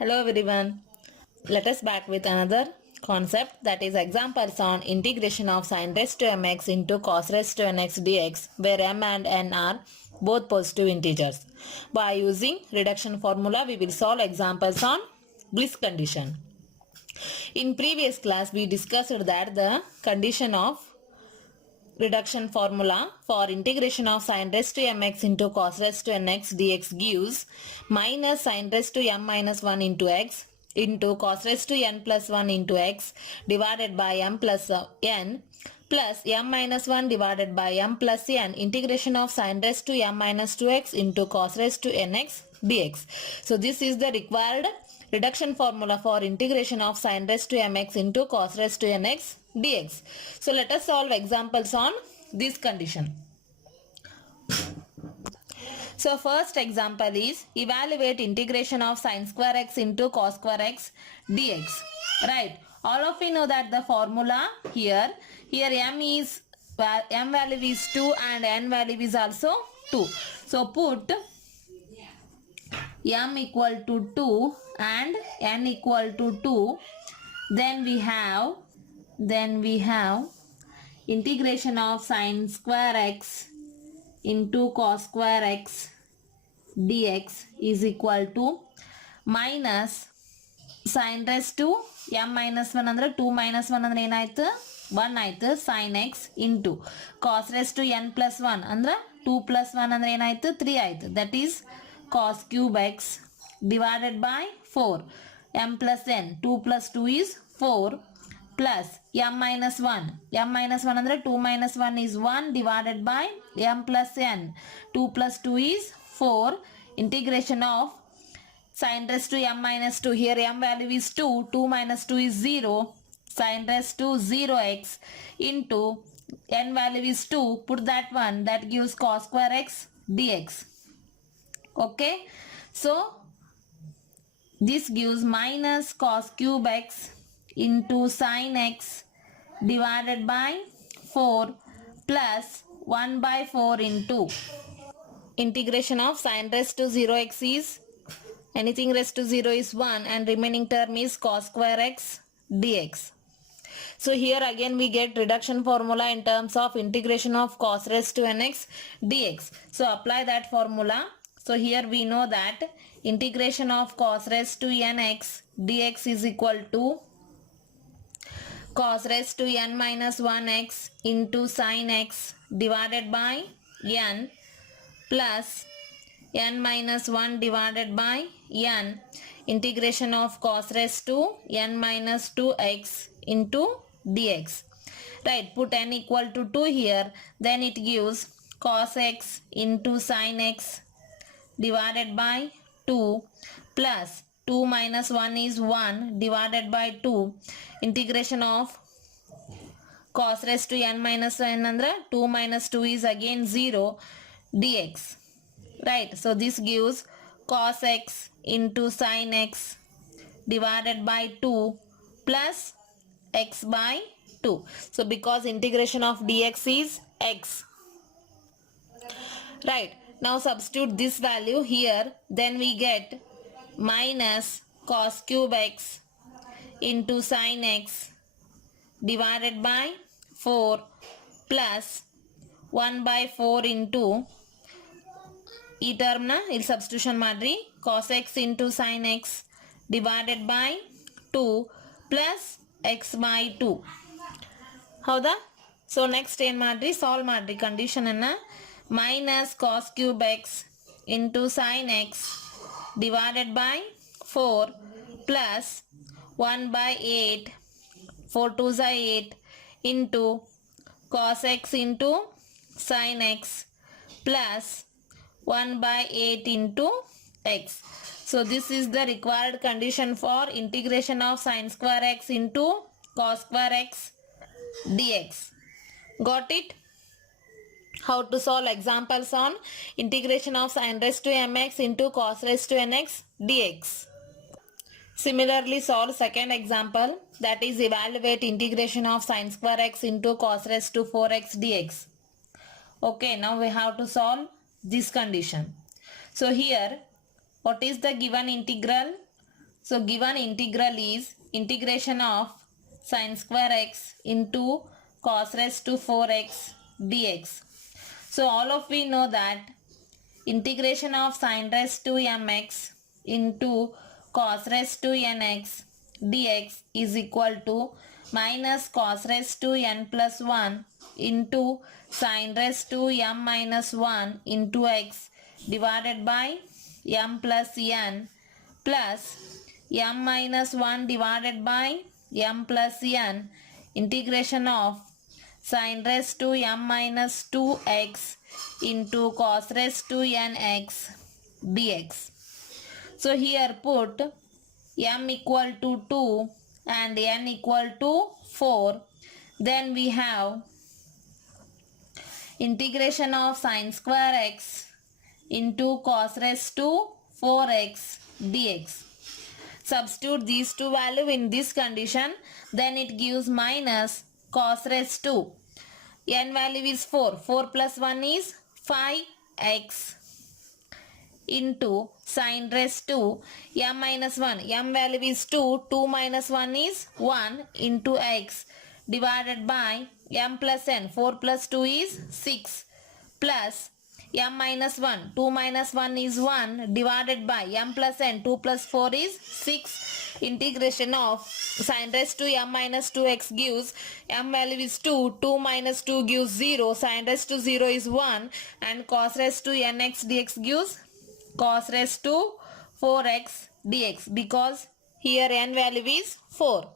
Hello everyone. Let us back with another concept, that is examples on integration of sin raised to mx into cos raised to nx dx, where m and n are both positive integers. By using reduction formula we will solve examples on this condition. In previous class we discussed that the condition of reduction formula for integration of sin raised to mx into cos raised to nx dx gives minus sin raised to m minus 1 into x into cos raised to n plus 1 into x divided by m plus n plus m minus 1 divided by m plus n integration of sin raised to m minus 2x into cos raised to nx dx. So this is the required reduction formula for integration of sin raised to mx into cos raised to nx dx. So let us solve examples on this condition. So first example is evaluate integration of sin square x into cos square x dx. Right. All of you know that the formula here m value is 2 and n value is also 2. So put m equal to 2 and n equal to 2. Then we have integration of sin square x into cos square x dx is equal to minus sin raised to m minus 1 ಅಂದ್ರೆ 2 minus 1 ಅಂದ್ರೆ ಏನಾಯ್ತು 1 ಆಯ್ತು sin x into cos raised to n plus 1 ಅಂದ್ರೆ 2 plus 1 ಅಂದ್ರೆ ಏನಾಯ್ತು 3 ಆಯ್ತು, that is cos cube x divided by 4 m plus n 2 plus 2 is 4 plus m minus 1 ಅಂದ್ರೆ 2 minus 1 is 1 divided by m plus n 2 plus 2 is 4 integration of sin raised to m minus 2, here m value is 2, 2 minus 2 is 0, sin raised to 0x into n value is 2, put that one, that gives cos square x dx. Okay, so this gives minus cos cube x into sin x divided by 4 plus 1 by 4 into integration of sin raised to 0x is anything raised to 0 is 1 and remaining term is cos square x dx. So here again we get reduction formula in terms of integration of cos raised to nx dx. So apply that formula. So here we know that integration of cos raised to nx dx is equal to cos raised to n minus 1x into sin x divided by n plus n minus 1 divided by n integration of cos raised to n minus 2x into dx. Right, put n equal to 2 here, then it gives cos x into sin x divided by 2 plus 2 minus 1 is 1 divided by 2 integration of cos raised to n minus n andre 2 minus 2 is again 0 dx. Right, so this gives cos x into sin x divided by 2 plus x by 2. So because integration of dx is x. Right, now substitute this value here, then we get minus cos cube x into sin x divided by 4 plus 1 by 4 into ಈ ಟರ್ಮ್ನ ಇಲ್ಲಿ substitution ಮಾಡ್ರಿ, cos x into sin x divided by 2 plus x by 2. ಹೌದಾ? So next ಏನು ಮಾಡ್ರಿ, solve ಮಾಡ್ರಿ ಕಂಡೀಷನನ್ನು. Minus cos cube x into sin x divided by 4 plus 1 by 8, 4 2s are 8 into cos x into sin x plus 1 by 8 into x. So this is the required condition for integration of sin square x into cos square x dx. Got it? How to solve examples on integration of sin raised to mx into cos raised to nx dx. Similarly solve second example, that is evaluate integration of sin square x into cos raised to 4x dx. Okay, now we have to solve this condition. So here what is the given integral? So given integral is integration of sin square x into cos raised to 4x dx. So all of we know that integration of sin raised to mx into cos raised to nx dx is equal to minus cos raised to n plus 1 into sin raised to m minus 1 into x divided by m plus n plus m minus 1 divided by m plus n integration of sin raised to m minus 2x into cos raised to nx dx. So here put m equal to 2 and n equal to 4. Then we have integration of sin square x into cos raised to 4x dx. Substitute these two values in this condition, then it gives minus cos raised to n value is 4. 4 plus 1 is 5x into sin raised to m minus 1. M value is 2. 2 minus 1 is 1 into x divided by m plus n. 4 plus 2 is 6 plus m minus 1. 2 minus 1 is 1 divided by m plus n. 2 plus 4 is 6. Integration of sin raised to m minus 2x gives m value is 2. 2 minus 2 gives 0. Sin raised to 0 is 1 and cos raised to nx dx gives cos raised to 4x dx because here n value is 4.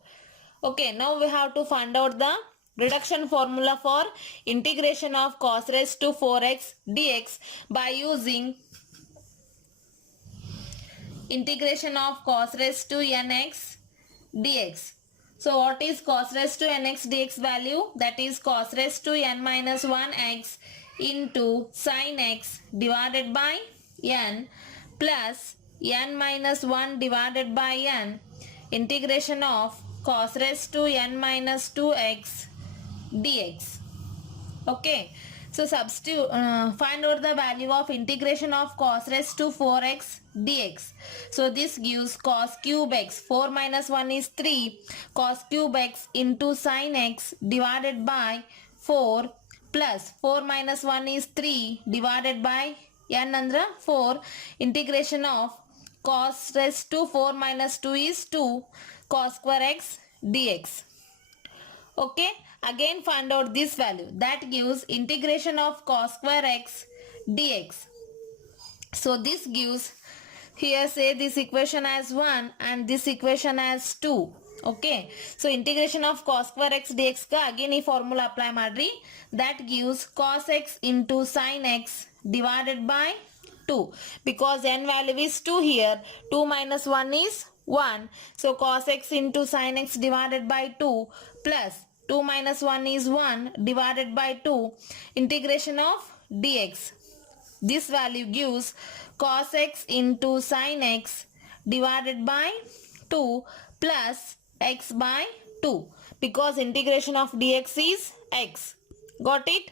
Okay, now we have to find out the reduction formula for integration of cos raised to 4x dx by using integration of cos raised to nx dx. So what is cos raised to nx dx value? That is cos raised to n minus 1x into sin x divided by n plus n minus 1 divided by n integration of cos raised to n minus 2x dx. Okay, so substitute find out the value of integration of cos raised to 4x dx. So this gives cos cube x. 4 minus 1 is 3 cos cube x into sin x divided by 4 plus 4 minus 1 is 3 divided by n andra 4 integration of cos raised to 4 minus 2 is 2 cos square x dx. Okay, again find out this value that gives integration of cos square x dx. So this gives, here say this equation as 1 and this equation as 2. Okay, so integration of cos square x dx ka again ee formula apply madri, that gives cos x into sin x divided by 2 because n value is 2 here. 2 minus 1 is 1. So cos x into sin x divided by 2 plus 2 minus 1 is 1 divided by 2 integration of dx. This value gives cos x into sin x divided by 2 plus x by 2 because integration of dx is x. Got it?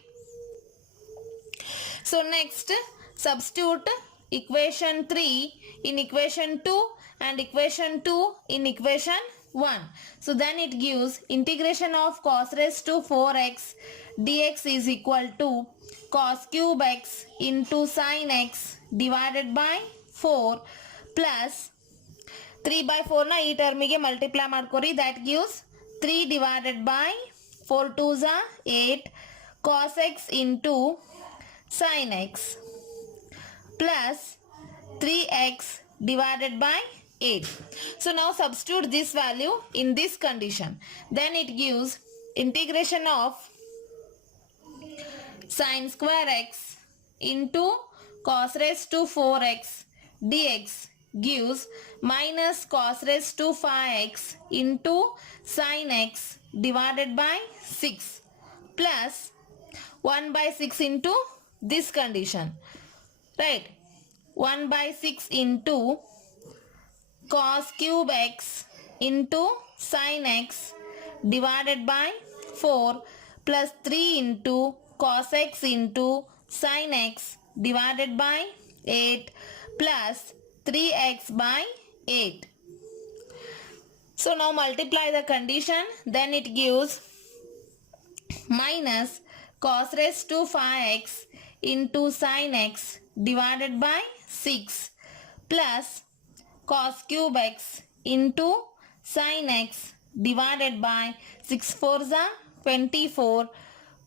So next substitute equation 3 in equation 2 and equation 2 in equation 1. So then it gives integration of cos raised to 4x dx is equal to cos cube x into sin x divided by 4 plus 3 by 4 na ee term ಗೆ multiply ಮಾಡ್ಕೊರಿ, that gives 3 divided by 4 2s are 8 cos x into sin x plus 3x divided by 8. So now substitute this value in this condition. Then it gives integration of sin square x into cos raised to 4x dx gives minus cos raised to 5x into sin x divided by 6 plus 1 by 6 into this condition. Right? 1 by 6 into cos cube x into sin x divided by 4 plus 3 into cos x into sin x divided by 8 plus 3x by 8. So now multiply the condition, then it gives minus cos raised to 5x into sin x divided by 6 plus cos cube x into sin x divided by 6 4s are 24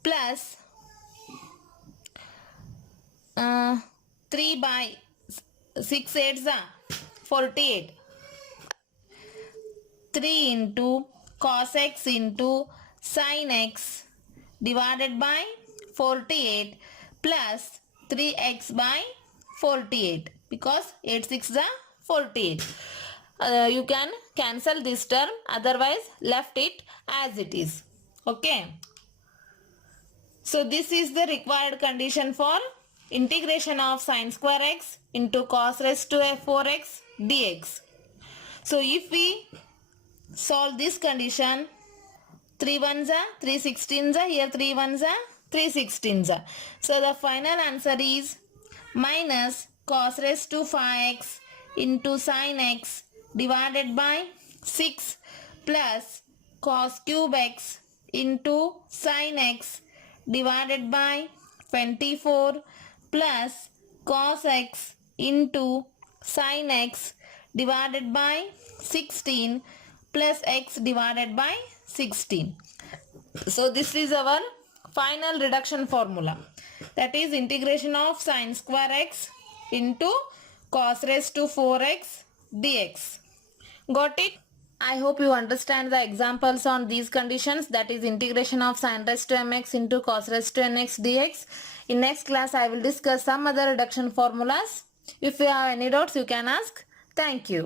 plus 3 by 6 8s are 48. 3 into cos x into sin x divided by 48 plus 3x by 48 because 8 6 is 48. You can cancel this term, otherwise left it as it is. Okay. So this is the required condition for integration of sin square x into cos raised to 4x dx. So if we solve this condition, 3 1s are 3 16s are, here 3 1s are 3 16s are. So the final answer is minus cos raised to 5x into sin x divided by 6 plus cos cube x into sin x divided by 24 plus cos x into sin x divided by 16 plus x divided by 16. So this is our final reduction formula, that is integration of sin square x into cos raised to 4x dx. Got it? I hope you understand the examples on these conditions, that is integration of sin raised to mx into cos raised to nx dx. In next class I will discuss some other reduction formulas. If you have any doubts you can ask. Thank you.